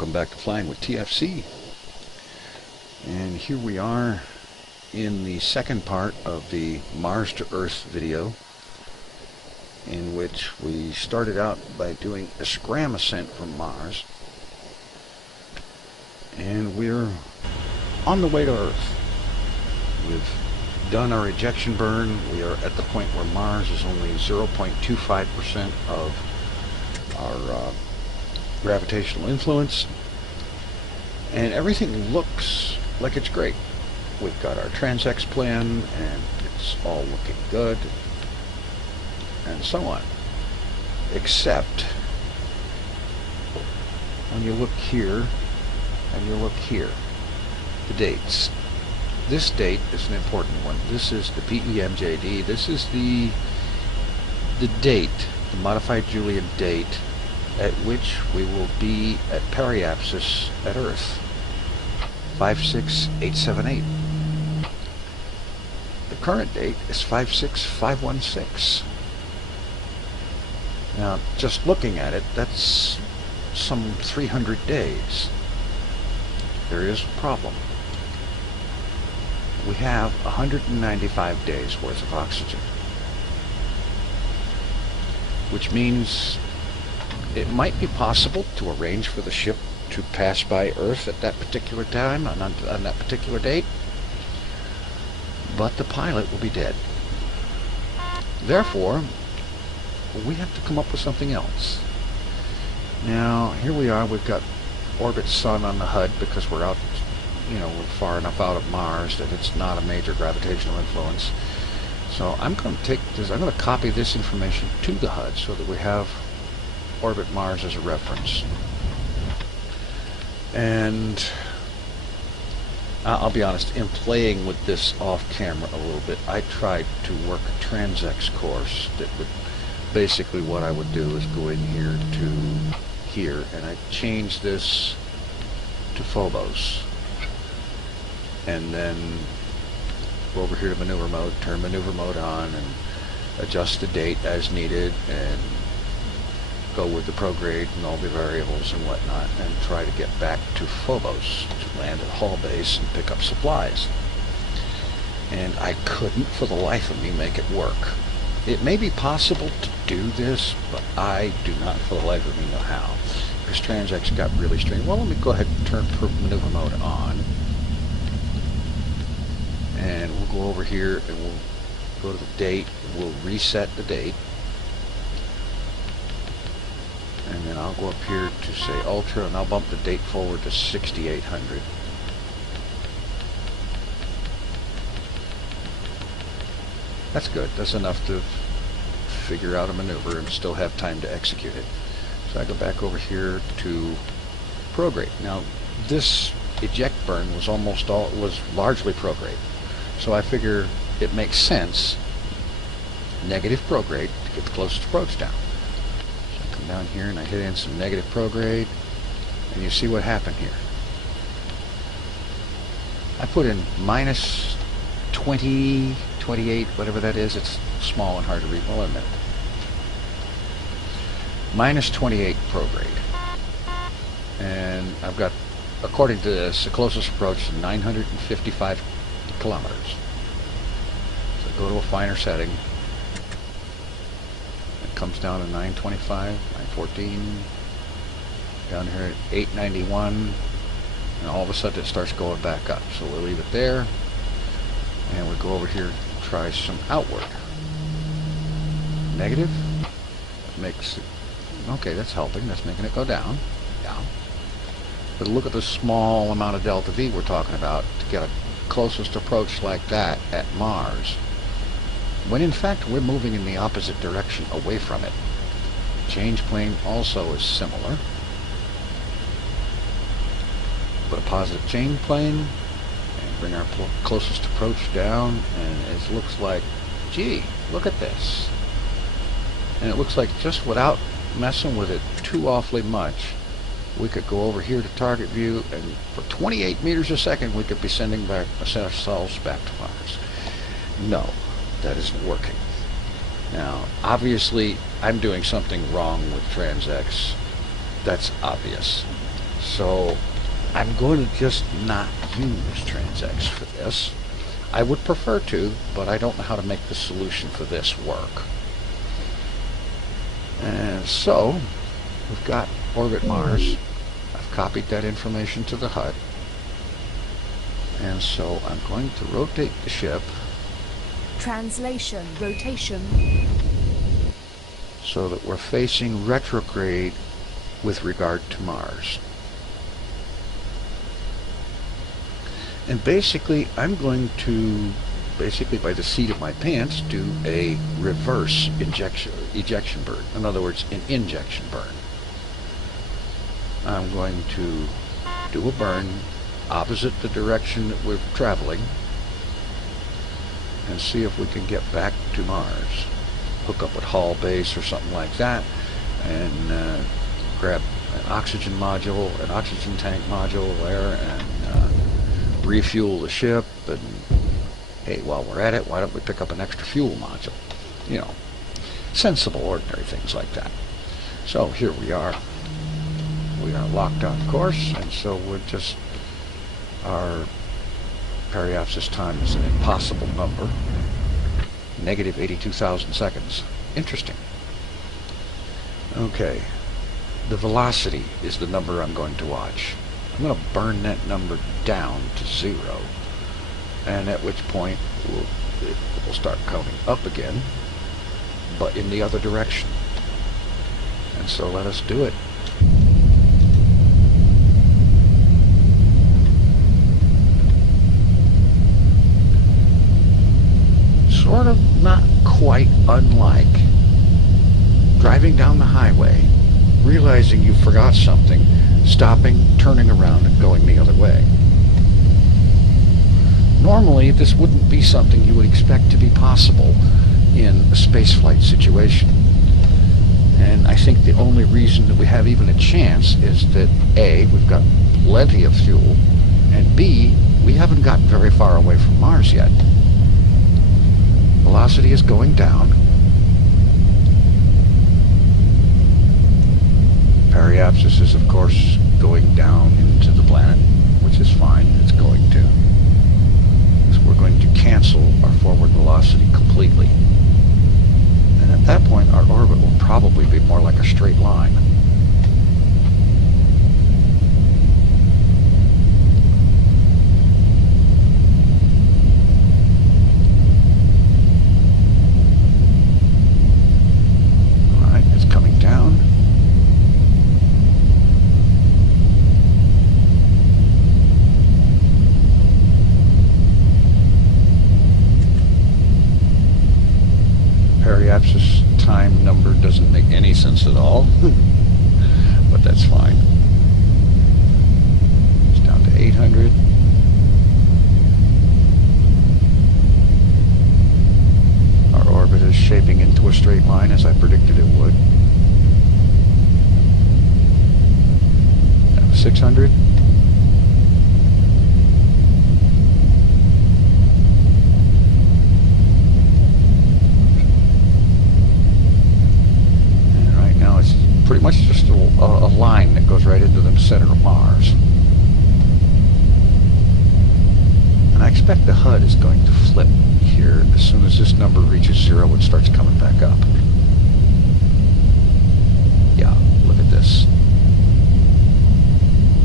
Welcome back to Flying with TFC. And here we are in the second part of the Mars to Earth video, in which we started out by doing a scram ascent from Mars. And we're on the way to Earth. We've done our ejection burn. We are at the point where Mars is only 0.25% of our gravitational influence, and everything looks like it's great. We've got our transects plan, and it's all looking good, and so on. Except when you look here and you look here, the dates. This date is an important one. This is the PEMJD. This is the date, the modified Julian date, at which we will be at periapsis at Earth, 56878. The current date is 56516. Now, just looking at it, that's some 300 days. There is a problem. We have 195 days worth of oxygen, which means it might be possible to arrange for the ship to pass by Earth at that particular time, on that particular date, but the pilot will be dead. Therefore, we have to come up with something else. Now, here we are. We've got orbit sun on the HUD because we're out, we're far enough out of Mars that it's not a major gravitational influence. So I'm going to take this, I'm going to copy this information to the HUD so that we have orbit Mars as a reference. And I'll be honest, in playing with this off camera a little bit, I tried to work a transects course that would basically, what I would do is go in here to here, and I change this to Phobos, and then go over here to maneuver mode, turn maneuver mode on, and adjust the date as needed, and go with the prograde and all the variables and whatnot, and try to get back to Phobos to land at Hull base and pick up supplies. And I couldn't for the life of me make it work. It may be possible to do this, but I do not for the life of me know how, because transects got really strange. Well, let me go ahead and turn maneuver mode on, and we'll go over here and we'll go to the date. We'll reset the date. And then I'll go up here to say Ultra, and I'll bump the date forward to 6800. That's good. That's enough to figure out a maneuver and still have time to execute it. So I go back over here to prograde. Now, this eject burn was largely prograde. So I figure it makes sense, negative prograde, to get the closest approach down. Down here, and I hit in some negative prograde, and you see what happened here. I put in minus 20, 28, whatever that is. It's small and hard to read. Well, wait a minute. Minus 28 prograde. And I've got, according to this, the closest approach to 955 kilometers. So go to a finer setting. Comes down to 925, 914, down here at 891, and all of a sudden it starts going back up. So we'll leave it there, and we'll go over here and try some outward. Negative. Makes it, okay, that's helping. That's making it go down. Down. But look at the small amount of delta V we're talking about to get a closest approach like that at Mars, when in fact we're moving in the opposite direction away from it. Change plane also is similar. Put a positive change plane and bring our closest approach down, and it looks like, gee, look at this. And it looks like, just without messing with it too awfully much, we could go over here to target view, and for 28 meters a second we could be sending ourselves back to Mars. No, that isn't working. Now, obviously, I'm doing something wrong with transects. That's obvious. So I'm going to just not use TransX for this. I would prefer to, but I don't know how to make the solution for this work. And so we've got Orbit Mars. I've copied that information to the hut. And so I'm going to rotate the ship. Translation, rotation. So that we're facing retrograde with regard to Mars. And basically, I'm going to, by the seat of my pants, do a reverse ejection burn. In other words, an injection burn. I'm going to do a burn opposite the direction that we're traveling and see if we can get back to Mars. Hook up with Hall Base or something like that and grab an oxygen module, an oxygen tank module there, and refuel the ship. And hey, while we're at it, why don't we pick up an extra fuel module? You know, sensible, ordinary things like that. So here we are. We are locked on course, and so we're just, our periapsis time is an impossible number. Negative 82,000 seconds. Interesting. Okay. The velocity is the number I'm going to watch. I'm going to burn that number down to 0, and at which point we'll start counting up again, but in the other direction. And so let us do it. Sort of not quite unlike driving down the highway, realizing you forgot something, stopping, turning around, and going the other way. Normally, this wouldn't be something you would expect to be possible in a spaceflight situation. And I think the only reason that we have even a chance is that A, we've got plenty of fuel, and B, we haven't gotten very far away from Mars yet. Velocity is going down. Periapsis is, of course, going down into the planet, which is fine. It's going to. So we're going to cancel our forward velocity completely. And at that point, our orbit will probably be more like a straight line. Periapsis time number doesn't make any sense at all, but that's fine. It's down to 800. Our orbit is shaping into a straight line as I predicted it would. Down to 600. Pretty much just a line that goes right into the center of Mars. And I expect the HUD is going to flip here as soon as this number reaches 0. It starts coming back up. Yeah, look at this.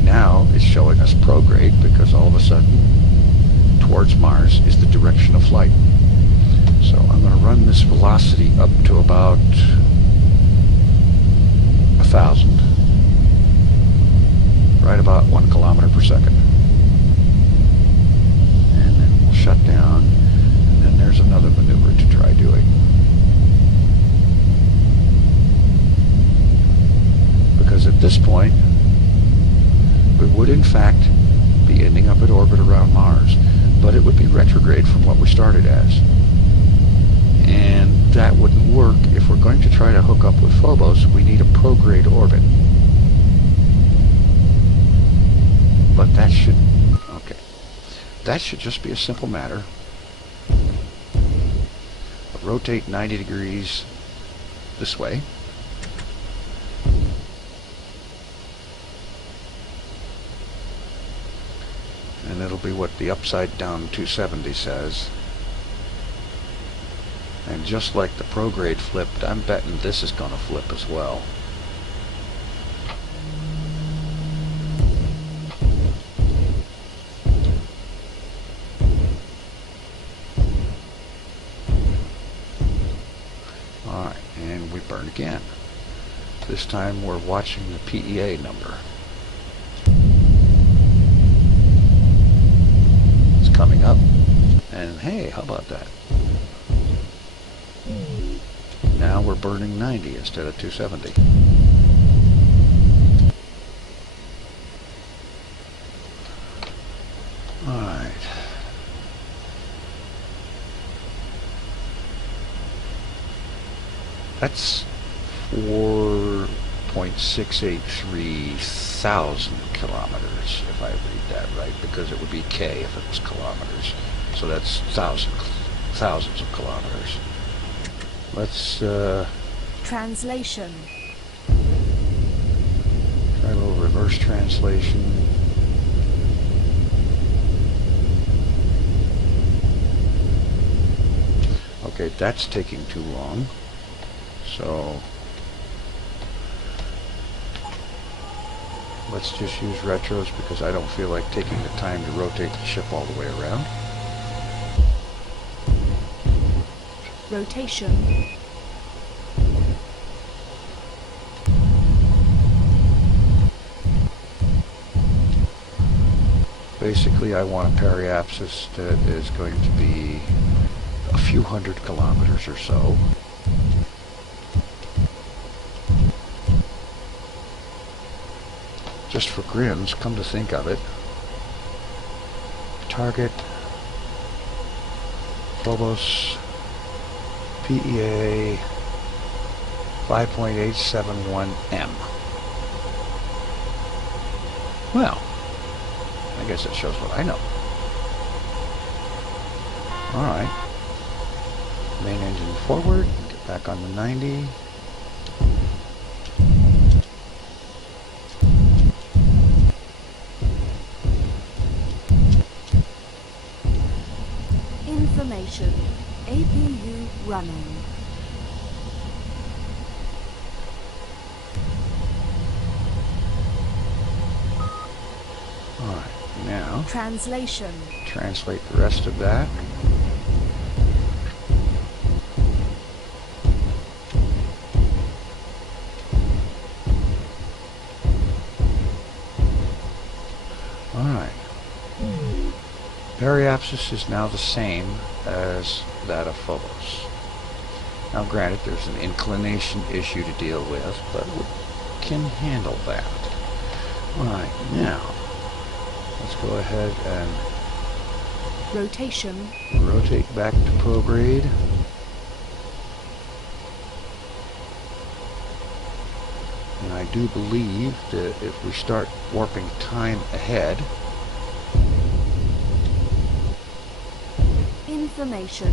Now it's showing us prograde because all of a sudden towards Mars is the direction of flight. So I'm going to run this velocity up to about 1,000, right about 1 kilometer per second, and then we'll shut down, and then there's another maneuver to try doing, because at this point we would in fact be ending up at orbit around Mars, but it would be retrograde from what we started as. And that wouldn't work. If we're going to try to hook up with Phobos, we need a prograde orbit. But that should, okay, that should just be a simple matter. Rotate 90 degrees this way. And it'll be what the upside down 270 says. And just like the prograde flipped, I'm betting this is going to flip as well. Alright, and we burn again. This time we're watching the PEA number. It's coming up. And hey, how about that? Now we're burning 90 instead of 270. Alright. That's 4.683 thousand kilometers, if I read that right, because it would be K if it was kilometers. So that's thousands of kilometers. Let's Translation. try a little reverse translation. Okay, that's taking too long. So let's just use retros because I don't feel like taking the time to rotate the ship all the way around. Rotation. Basically, I want a periapsis that is going to be a few hundred kilometers or so. Just for grins, come to think of it, target Phobos PEA 5.871M. Well, I guess it shows what I know. Alright. Main engine forward, get back on the 90. Information. APU running. Alright, now Translation. translate the rest of that. Alright. Periapsis is now the same as that of Phobos. Now granted, there's an inclination issue to deal with, but we can handle that. Alright, now let's go ahead and Rotation. rotate back to prograde. And I do believe that if we start warping time ahead, Information.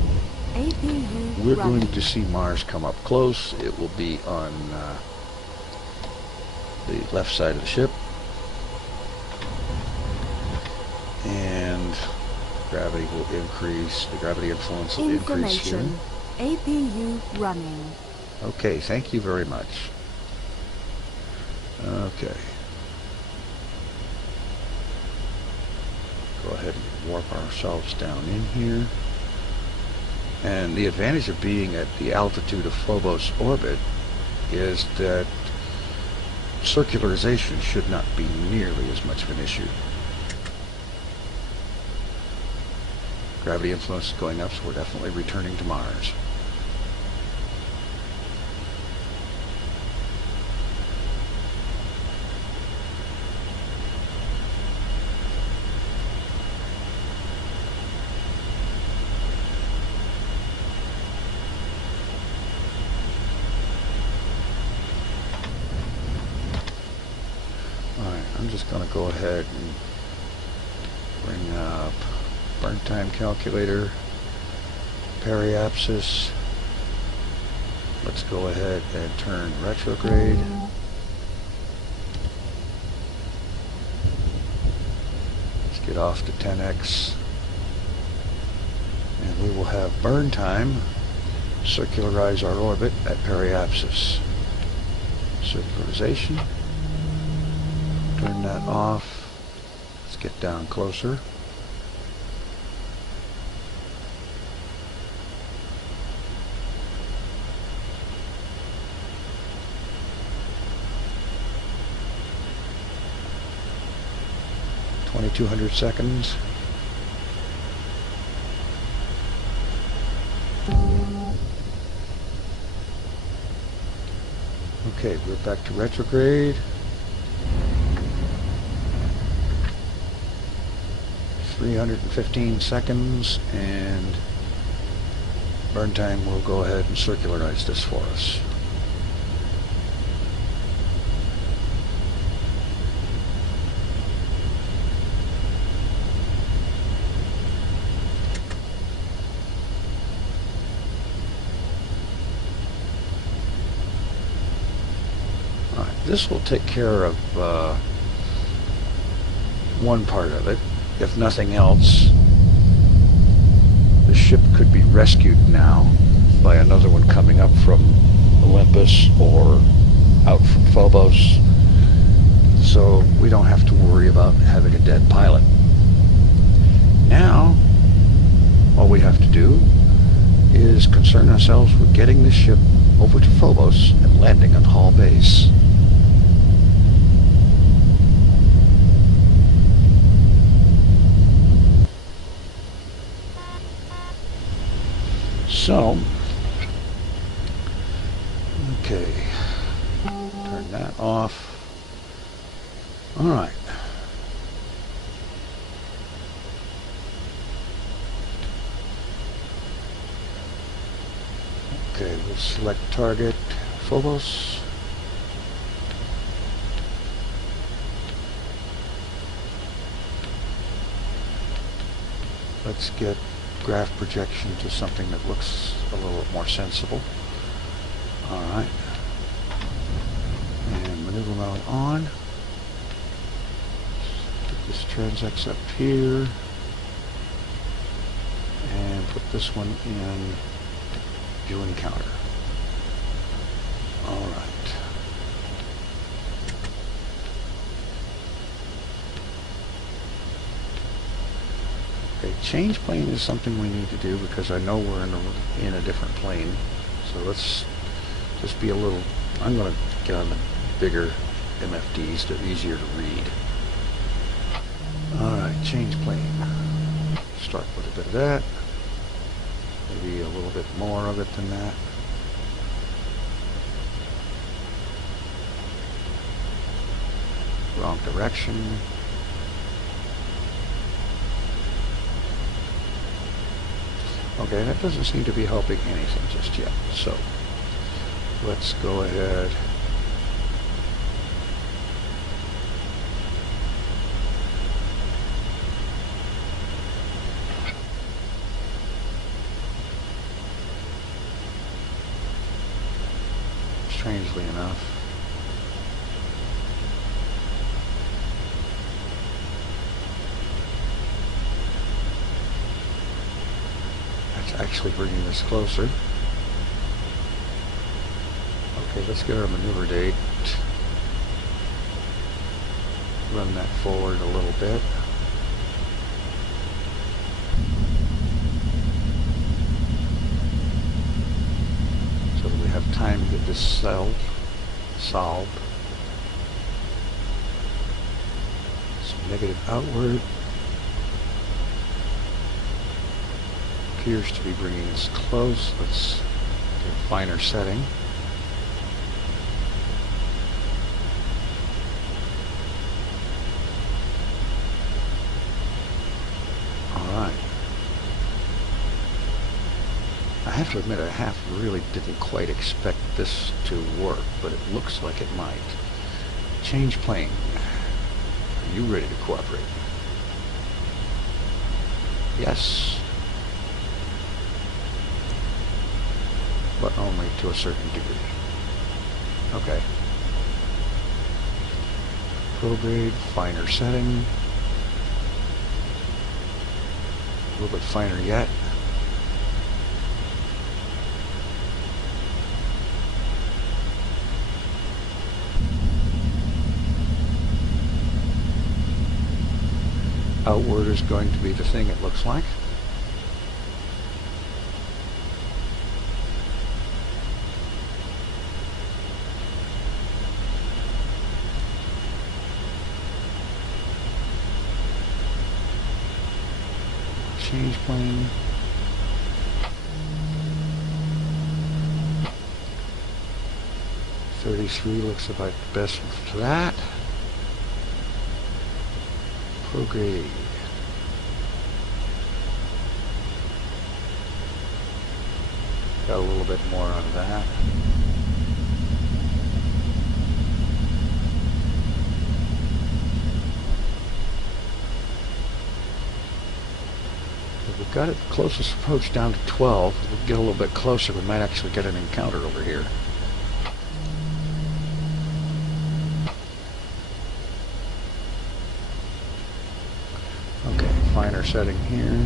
APU we're running. going to see Mars come up close. It will be on the left side of the ship. And gravity will increase. The gravity influence will increase here. Information. APU running. Okay, thank you very much. Okay. Go ahead and warp ourselves down in here. And the advantage of being at the altitude of Phobos orbit is that circularization should not be nearly as much of an issue. Gravity influence is going up, so we're definitely returning to Mars. I'm just going to go ahead and bring up burn time calculator, periapsis. Let's go ahead and turn retrograde. Let's get it off to 10x. And we will have burn time, circularize our orbit at periapsis. Circularization. Turn that off. Let's get down closer. .200 seconds. Okay, we're back to retrograde. 315 seconds, and burn time will go ahead and circularize this for us. This will take care of one part of it. If nothing else, the ship could be rescued now by another one coming up from Olympus or out from Phobos, so we don't have to worry about having a dead pilot. Now, all we have to do is concern ourselves with getting the ship over to Phobos and landing on Hall Base. So, okay, turn that off. All right. Okay, we'll select target Phobos. Let's get graph projection to something that looks a little more sensible. Alright. And maneuver mode on. Put this transx up here. And put this one in view encounter. Alright. Okay, change plane is something we need to do because I know we're in a different plane. So let's just be a little, I'm going to get on the bigger MFDs, they're easier to read. Alright, change plane. Start with a bit of that. Maybe a little bit more of it than that. Wrong direction. Okay, that doesn't seem to be helping anything just yet. So let's go ahead. Strangely enough, that's actually bringing this closer. Okay, let's get our maneuver date. Run that forward a little bit. So that we have time to get this solved. Some negative outward. Appears to be bringing us close. Let's get a finer setting. Alright. I have to admit, I really didn't quite expect this to work, but it looks like it might. Change plane. Are you ready to cooperate? Yes. But only to a certain degree. Okay. Prograde, finer setting. A little bit finer yet. Outward is going to be the thing it looks like. Change plane. .33 looks about the best for that. Prograde. Got a little bit more out of that. We've got it closest approach down to 12. If we get a little bit closer, we might actually get an encounter over here. Okay, finer setting here.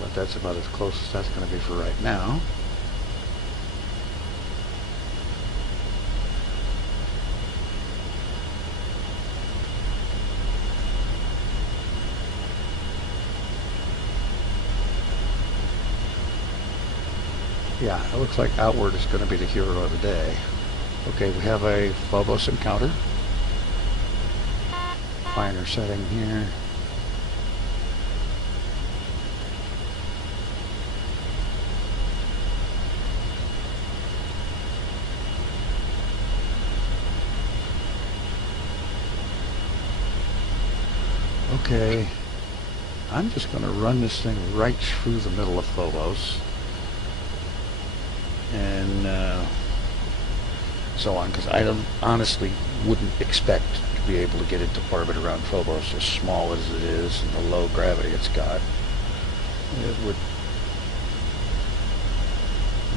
But that's about as close as that's going to be for right now. Yeah, it looks like outward is going to be the hero of the day. Okay, we have a Phobos encounter. Finer setting here. Okay, I'm just going to run this thing right through the middle of Phobos. And so on, because I honestly wouldn't expect to be able to get it to orbit around Phobos as small as it is and the low gravity it's got. It would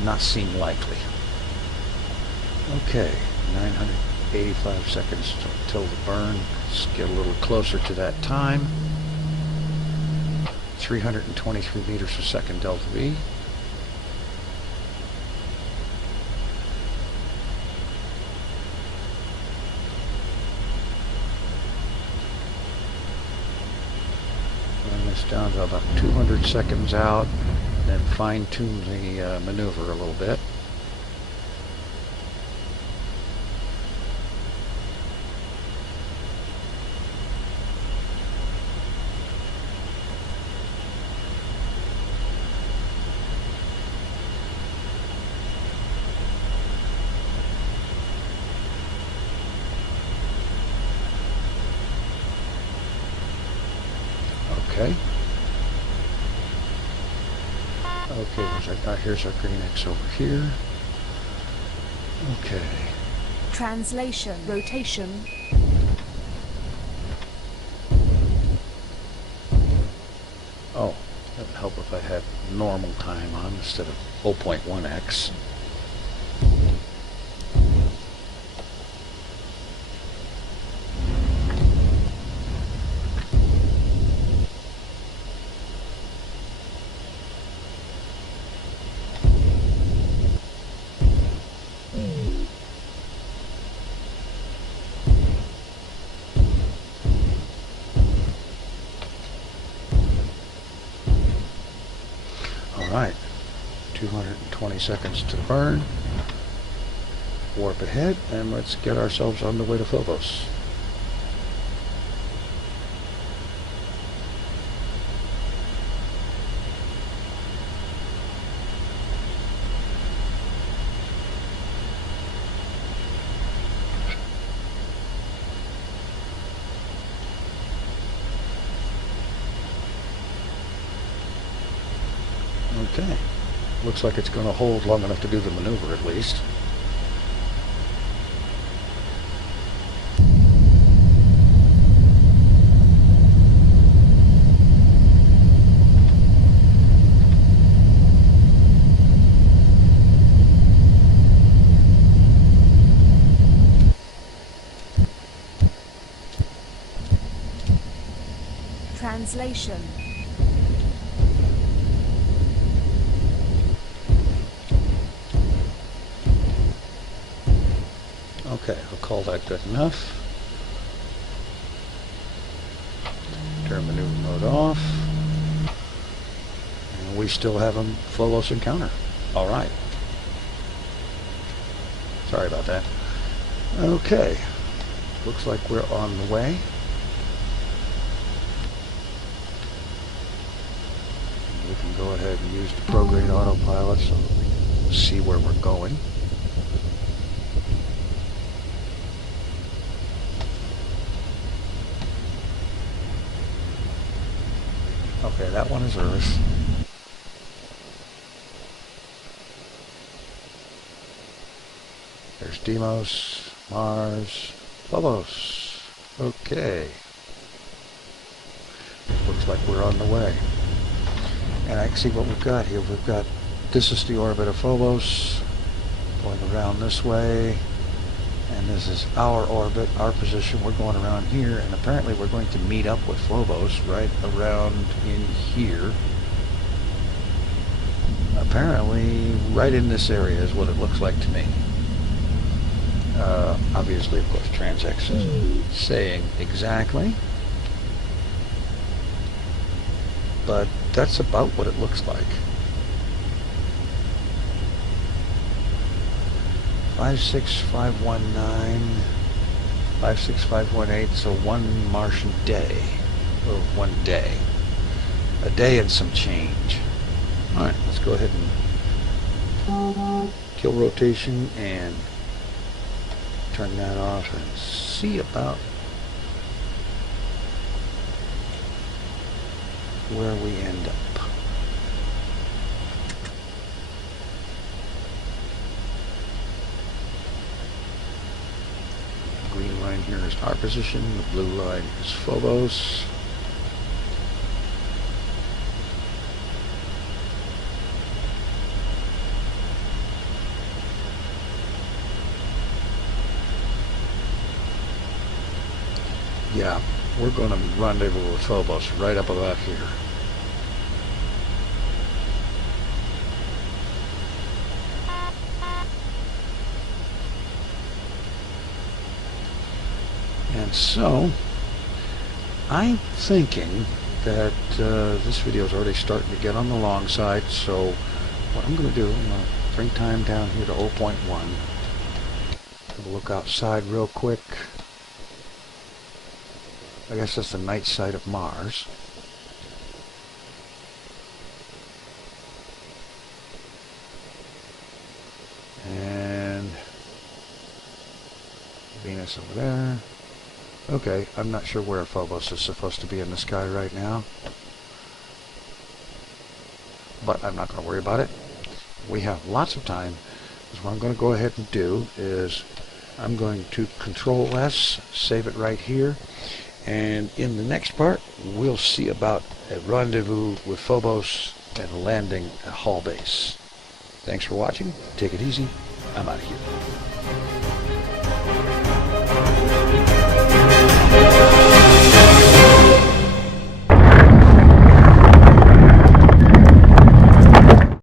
not seem likely. Okay, 985 seconds till the burn. Let's get a little closer to that time. 323 meters per second delta V. Down to about 200 seconds out, then fine-tune the maneuver a little bit. Okay. Okay, here's our green X over here. Okay. Translation. Rotation. Oh, that would help if I had normal time on instead of 0.1x. Alright, 220 seconds to burn. Warp ahead, and let's get ourselves on the way to Phobos. Okay, looks like it's going to hold long enough to do the maneuver at least. Translation. Okay, I'll call that good enough. Turn maneuver mode off. And we still have a Phobos encounter. Alright. Sorry about that. Okay. Looks like we're on the way. We can go ahead and use the ProGrade autopilot so that we can see where we're going. Okay, that one is Earth. There's Deimos, Mars, Phobos. Okay. Looks like we're on the way. And I can see what we've got here. We've got, this is the orbit of Phobos, going around this way. And this is our orbit, our position. We're going around here, and apparently we're going to meet up with Phobos right around in here. Apparently, right in this area is what it looks like to me. Obviously, of course, Transx is saying exactly. But that's about what it looks like. 56519, 56518, so one Martian day, or 1 day. A day and some change. Alright, let's go ahead and kill rotation and turn that off and see about where we end up. The green line here is our position, the blue line is Phobos. Yeah, we're going to rendezvous with Phobos right up about here. And so, I'm thinking that this video is already starting to get on the long side, so what I'm going to do, I'm going to bring time down here to 0.1. Have a look outside real quick. I guess that's the night side of Mars. And Venus over there. Okay, I'm not sure where Phobos is supposed to be in the sky right now. But I'm not going to worry about it. We have lots of time. So what I'm going to go ahead and do is I'm going to Control S, save it right here. And in the next part, we'll see about a rendezvous with Phobos and landing at Hall Base. Thanks for watching. Take it easy. I'm out of here.